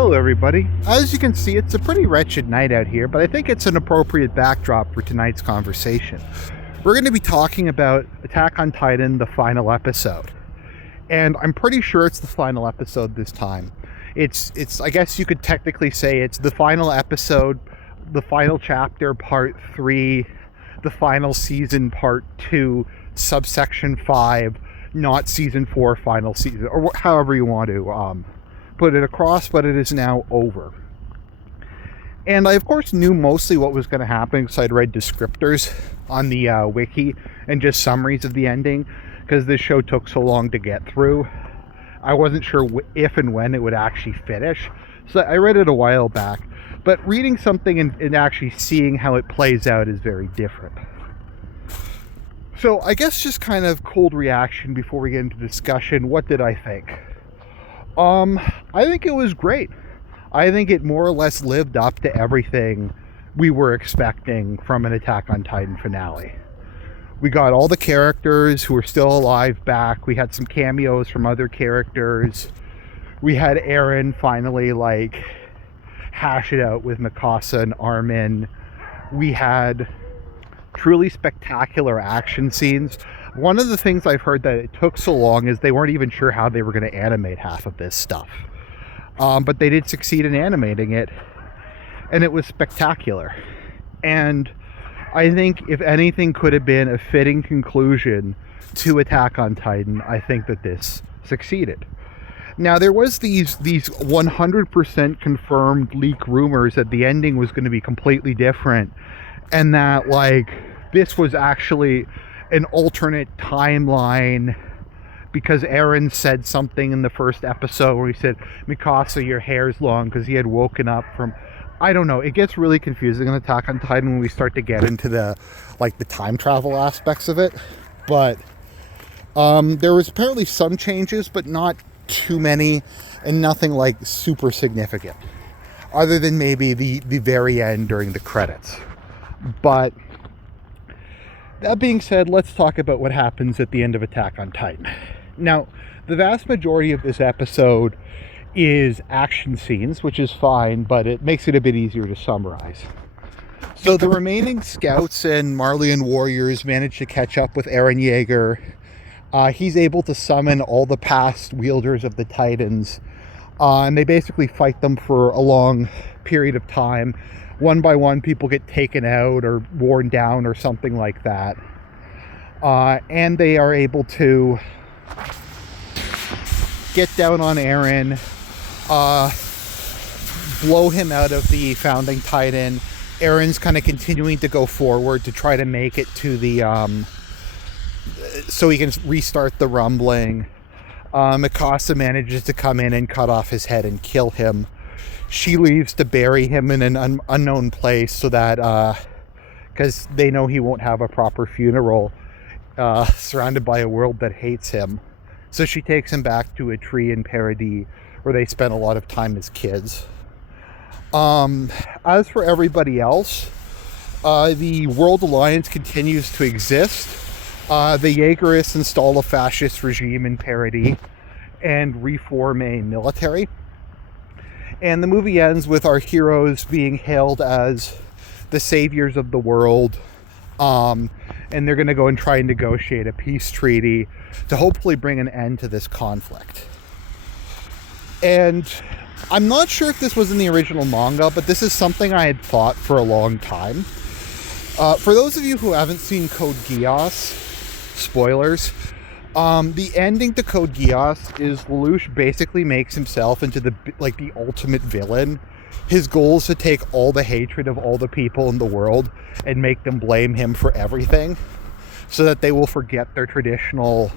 Hello everybody. As you can see, it's a pretty wretched night out here, but I think it's an appropriate backdrop for tonight's conversation. We're going to be talking about Attack on Titan, the final episode. And I'm pretty sure it's the final episode this time. It's I guess you could technically say it's the final episode, the final chapter, part 3, the final season, part 2, subsection 5, not season 4, final season, or however you want to put it across, but it is now over. And I, of course, knew mostly what was going to happen because I'd read descriptors on the wiki and just summaries of the ending, because this show took so long to get through. I wasn't sure if and when it would actually finish, so I read it a while back. But reading something and actually seeing how it plays out is very different. So I guess just kind of cold reaction before we get into discussion. What did I think? I think it was great. I think it more or less lived up to everything we were expecting from an Attack on Titan finale. We got all the characters who are still alive back. We had some cameos from other characters. We had Eren finally, hash it out with Mikasa and Armin. We had truly spectacular action scenes. One of the things I've heard that it took so long is they weren't even sure how they were going to animate half of this stuff. But they did succeed in animating it, and it was spectacular. And I think if anything could have been a fitting conclusion to Attack on Titan, I think that this succeeded. Now, there was these 100% confirmed leak rumors that the ending was going to be completely different, and that, this was actually an alternate timeline, because Eren said something in the first episode where he said, "Mikasa, your hair's long," because he had woken up from, I don't know, it gets really confusing in Attack on Titan when we start to get into the time travel aspects of it. But there was apparently some changes, but not too many, and nothing super significant, other than maybe the very end during the credits. But that being said, let's talk about what happens at the end of Attack on Titan. Now, the vast majority of this episode is action scenes, which is fine, but it makes it a bit easier to summarize. So the remaining scouts and Marleyan warriors manage to catch up with Eren Yeager. He's able to summon all the past wielders of the Titans, and they basically fight them for a long period of time. One by one, people get taken out or worn down or something like that. And they are able to get down on Eren, blow him out of the Founding Titan. Eren's kind of continuing to go forward to try to make it to the... so he can restart the rumbling. Mikasa manages to come in and cut off his head and kill him. She leaves to bury him in an unknown place so that, because they know he won't have a proper funeral, surrounded by a world that hates him. So she takes him back to a tree in Paradis where they spent a lot of time as kids. As for everybody else, the World Alliance continues to exist. The Jaegerists install a fascist regime in Paradis and reform a military. And the movie ends with our heroes being hailed as the saviors of the world. And they're going to go and try and negotiate a peace treaty to hopefully bring an end to this conflict. And I'm not sure if this was in the original manga, but this is something I had thought for a long time. For those of you who haven't seen Code Geass, spoilers, the ending to Code Geass is Lelouch basically makes himself into the ultimate villain. His goal is to take all the hatred of all the people in the world and make them blame him for everything, so that they will forget their traditional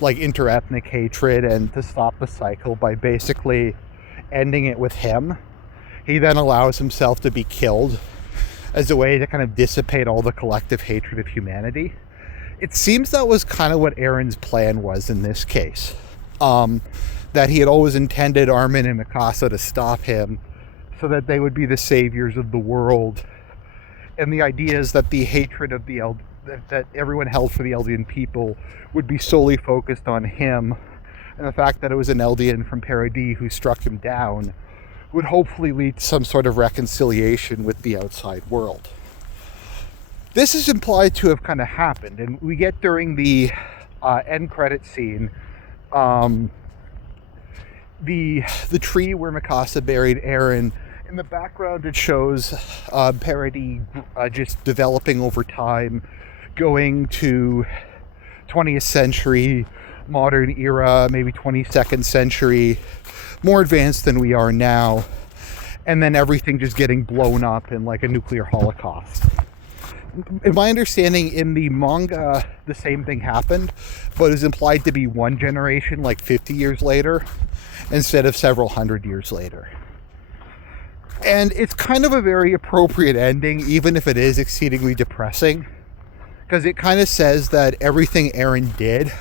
interethnic hatred, and to stop the cycle by basically ending it with him. He then allows himself to be killed as a way to kind of dissipate all the collective hatred of humanity. It seems that was kind of what Eren's plan was in this case. That he had always intended Armin and Mikasa to stop him so that they would be the saviors of the world. And the idea is that the hatred of that everyone held for the Eldian people would be solely focused on him. And the fact that it was an Eldian from Paradis who struck him down would hopefully lead to some sort of reconciliation with the outside world. This is implied to have kind of happened, and we get during the end credit scene the tree where Mikasa buried Eren. In the background, it shows Parody just developing over time, going to 20th century, modern era, maybe 22nd century, more advanced than we are now, and then everything just getting blown up in like a nuclear holocaust. In my understanding, in the manga, the same thing happened, but is implied to be one generation, like 50 years later, instead of several hundred years later. And it's kind of a very appropriate ending, even if it is exceedingly depressing, because it kind of says that everything Eren did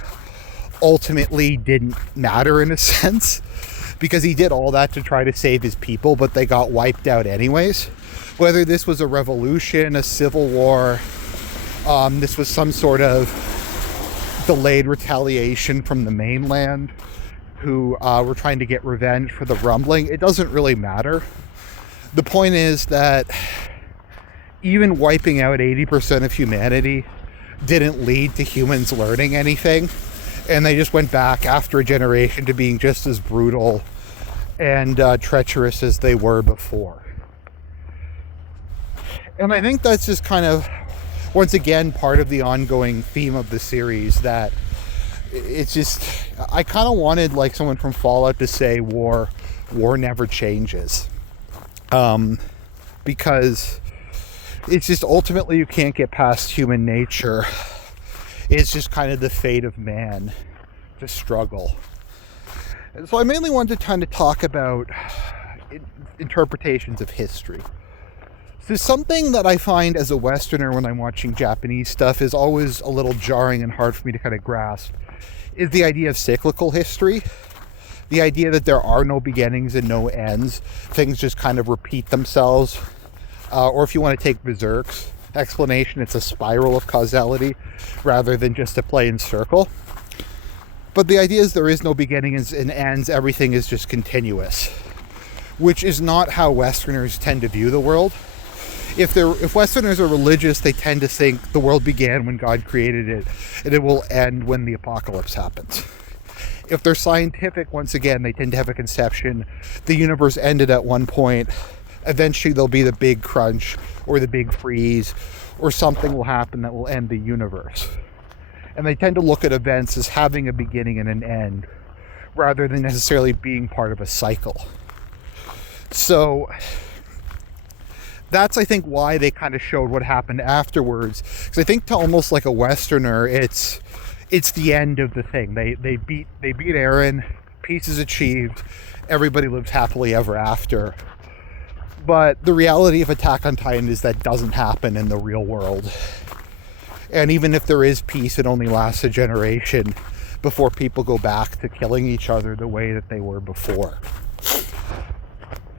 ultimately didn't matter in a sense, because he did all that to try to save his people, but they got wiped out anyways. Whether this was a revolution, a civil war, this was some sort of delayed retaliation from the mainland who were trying to get revenge for the rumbling, it doesn't really matter. The point is that even wiping out 80% of humanity didn't lead to humans learning anything, and they just went back after a generation to being just as brutal and treacherous as they were before. And I think that's just kind of, once again, part of the ongoing theme of the series, that it's just, I kind of wanted like someone from Fallout to say war never changes. Because it's just ultimately you can't get past human nature. It's just kind of the fate of man to struggle. And so I mainly wanted to kind of talk about interpretations of history. So something that I find as a Westerner when I'm watching Japanese stuff is always a little jarring and hard for me to kind of grasp is the idea of cyclical history. The idea that there are no beginnings and no ends. Things just kind of repeat themselves. Or if you want to take Berserk's explanation, it's a spiral of causality rather than just a plain circle. But the idea is there is no beginnings and ends. Everything is just continuous, which is not how Westerners tend to view the world. If Westerners are religious, they tend to think the world began when God created it, and it will end when the apocalypse happens. If they're scientific, once again, they tend to have a conception the universe ended at one point. Eventually there'll be the big crunch or the big freeze, or something will happen that will end the universe. And they tend to look at events as having a beginning and an end, rather than necessarily being part of a cycle. So that's, I think, why they kind of showed what happened afterwards. Because I think to almost like a Westerner, it's the end of the thing. They beat Eren, peace is achieved, everybody lives happily ever after. But the reality of Attack on Titan is that doesn't happen in the real world. And even if there is peace, it only lasts a generation before people go back to killing each other the way that they were before.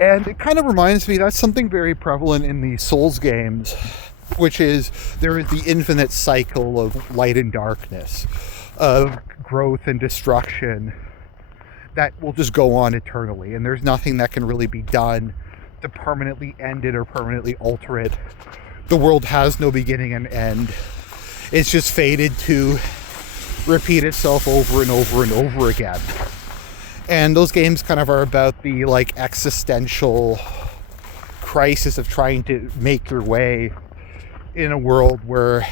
And it kind of reminds me, that's something very prevalent in the Souls games, which is there is the infinite cycle of light and darkness, of growth and destruction that will just go on eternally. And there's nothing that can really be done to permanently end it or permanently alter it. The world has no beginning and end. It's just fated to repeat itself over and over and over again. And those games kind of are about the like existential crisis of trying to make your way in a world where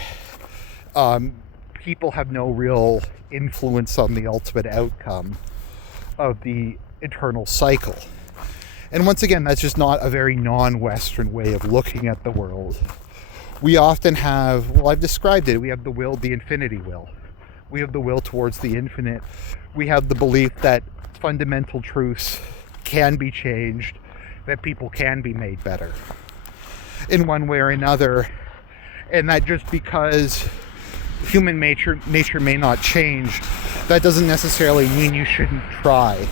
people have no real influence on the ultimate outcome of the eternal cycle. And once again, that's just not a very non-Western way of looking at the world. We often have, well, I've described it, we have the will, the infinity will. We have the will towards the infinite. We have the belief that fundamental truths can be changed, that people can be made better in one way or another, and that just because human nature may not change, that doesn't necessarily mean you shouldn't try,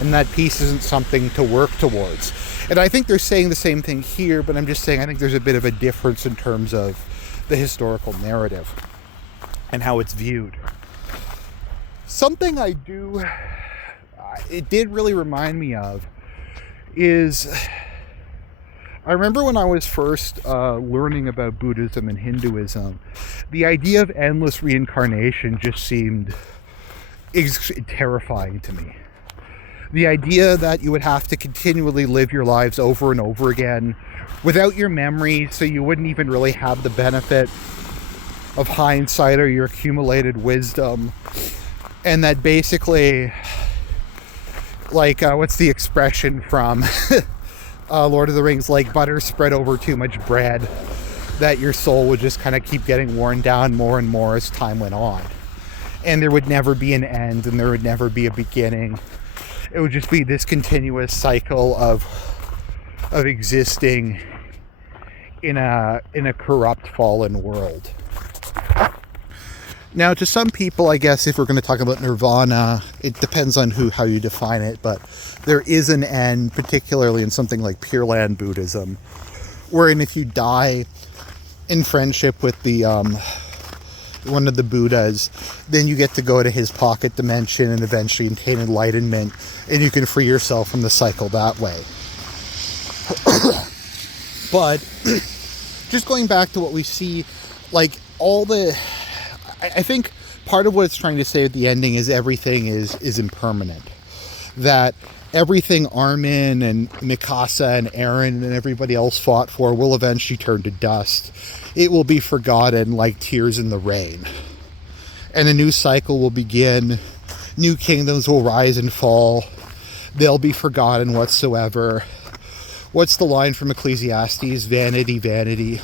and that peace isn't something to work towards. And I think they're saying the same thing here, but I'm just saying I think there's a bit of a difference in terms of the historical narrative and how it's viewed. Something it did really remind me of is I remember when I was first learning about Buddhism and Hinduism, the idea of endless reincarnation just seemed terrifying to me. The idea that you would have to continually live your lives over and over again without your memory, so you wouldn't even really have the benefit of hindsight or your accumulated wisdom, and that basically, like, what's the expression from Lord of the Rings, like butter spread over too much bread, that your soul would just kind of keep getting worn down more and more as time went on, and there would never be an end and there would never be a beginning. It would just be this continuous cycle of existing in a corrupt, fallen world. Now, to some people, I guess, if we're going to talk about nirvana, it depends on how you define it, but there is an end, particularly in something like Pure Land Buddhism, wherein if you die in friendship with the one of the Buddhas, then you get to go to his pocket dimension and eventually attain enlightenment, and you can free yourself from the cycle that way. But just going back to what we see, like I think part of what it's trying to say at the ending is everything is impermanent. That everything Armin and Mikasa and Eren and everybody else fought for will eventually turn to dust. It will be forgotten like tears in the rain. And a new cycle will begin. New kingdoms will rise and fall. They'll be forgotten whatsoever. What's the line from Ecclesiastes? Vanity, vanity,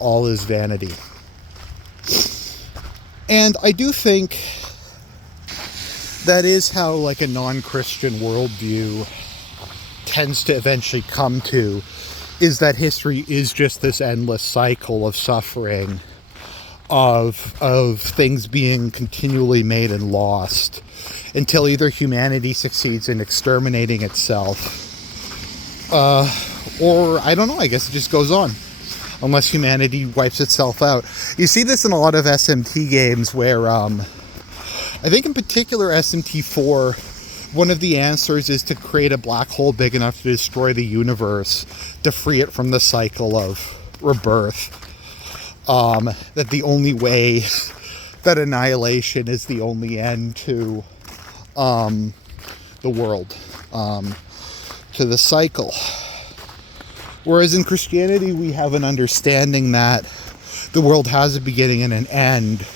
all is vanity. And I do think that is how, like, a non-Christian worldview tends to eventually come to, is that history is just this endless cycle of suffering, of things being continually made and lost, until either humanity succeeds in exterminating itself, or, I don't know, I guess it just goes on, unless humanity wipes itself out. You see this in a lot of SMT games where, I think in particular SMT4, one of the answers is to create a black hole big enough to destroy the universe, to free it from the cycle of rebirth. That the only way that annihilation is the only end to the world, to the cycle. Whereas in Christianity, we have an understanding that the world has a beginning and an end,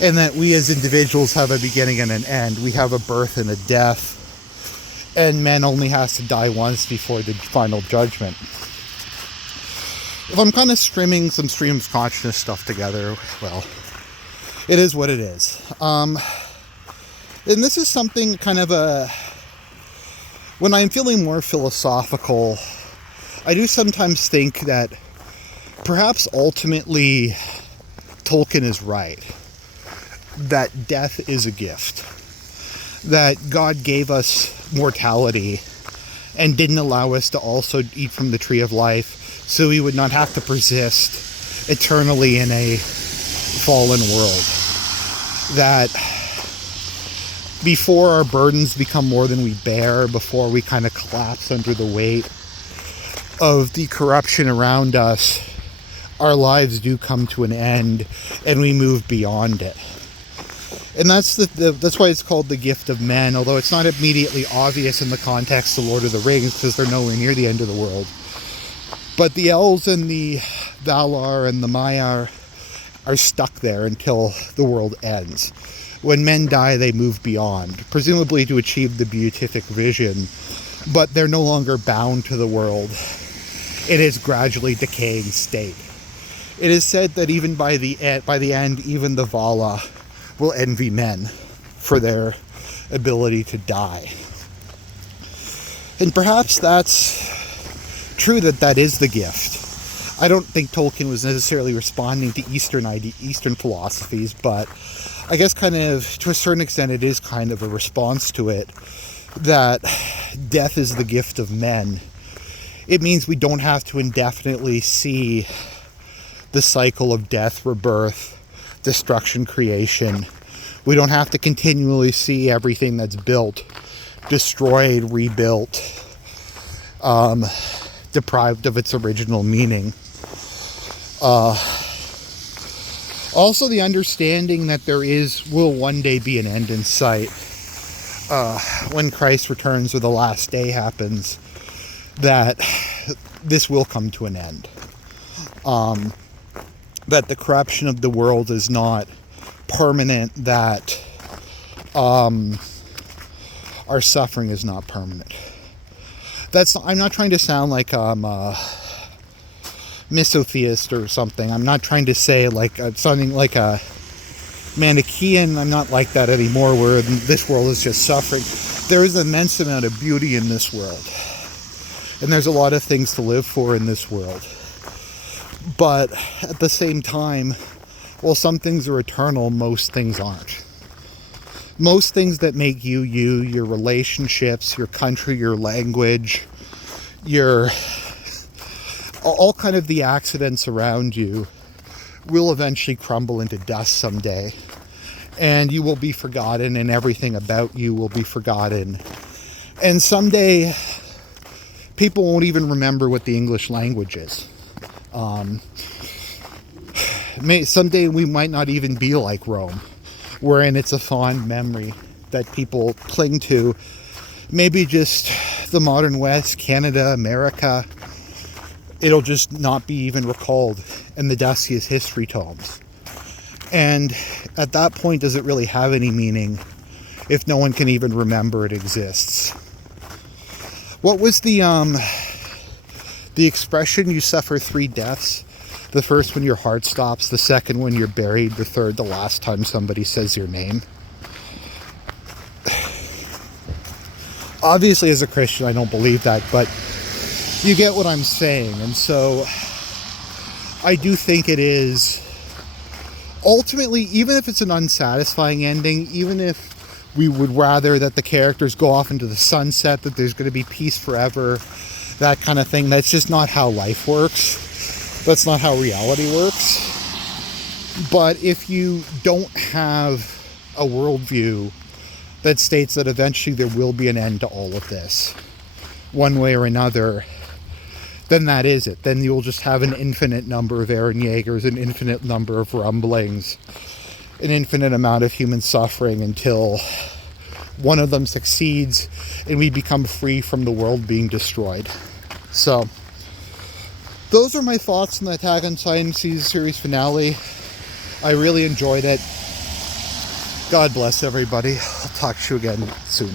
and that we as individuals have a beginning and an end. We have a birth and a death, and man only has to die once before the final judgment. If I'm kind of streaming some stream of consciousness stuff together, well, it is what it is. And this is something kind of when I'm feeling more philosophical, I do sometimes think that perhaps ultimately Tolkien is right. That death is a gift. That God gave us mortality and didn't allow us to also eat from the tree of life, so we would not have to persist eternally in a fallen world. That before our burdens become more than we bear, before we kind of collapse under the weight of the corruption around us, our lives do come to an end and we move beyond it. And that's that's why it's called the gift of men, although it's not immediately obvious in the context of Lord of the Rings, because they're nowhere near the end of the world. But the elves and the Valar and the Maiar are stuck there until the world ends. When men die, they move beyond, presumably to achieve the beatific vision, but they're no longer bound to the world in its gradually decaying state. It is said that even by the end, even the Vala will envy men for their ability to die. And perhaps that's true, that is the gift. I don't think Tolkien was necessarily responding to Eastern philosophies, but I guess kind of, to a certain extent, it is kind of a response to it, that death is the gift of men. It means we don't have to indefinitely see the cycle of death, rebirth, destruction, creation. We don't have to continually see everything that's built destroyed, rebuilt, deprived of its original meaning. Also, the understanding that will one day be an end in sight. When Christ returns or the last day happens, that this will come to an end. That the corruption of the world is not permanent, that our suffering is not permanent. I'm not trying to sound like I'm a misotheist or something. I'm not trying to say something like a Manichaean. I'm not like that anymore, where this world is just suffering. There is an immense amount of beauty in this world, and there's a lot of things to live for in this world. But at the same time, while some things are eternal, most things aren't. Most things that make you, your relationships, your country, your language, all kind of the accidents around you will eventually crumble into dust someday. And you will be forgotten, and everything about you will be forgotten. And someday, people won't even remember what the English language is. Someday we might not even be like Rome, wherein it's a fond memory that people cling to. Maybe just the modern West, Canada, America. It'll just not be even recalled in the dustiest history tomes. And at that point, does it really have any meaning if no one can even remember it exists? What was the expression, you suffer 3 deaths? The first when your heart stops, the second when you're buried, the third the last time somebody says your name. Obviously, as a Christian, I don't believe that, but you get what I'm saying. And so I do think it is ultimately, even if it's an unsatisfying ending, even if we would rather that the characters go off into the sunset, that there's going to be peace forever, that kind of thing, that's just not how life works. That's not how reality works. But if you don't have a worldview that states that eventually there will be an end to all of this, one way or another, then that is it. Then you'll just have an infinite number of Eren Jaegers, an infinite number of rumblings, an infinite amount of human suffering until one of them succeeds and we become free from the world being destroyed. So, those are my thoughts on the Attack on Titan series finale. I really enjoyed it. God bless everybody. I'll talk to you again soon.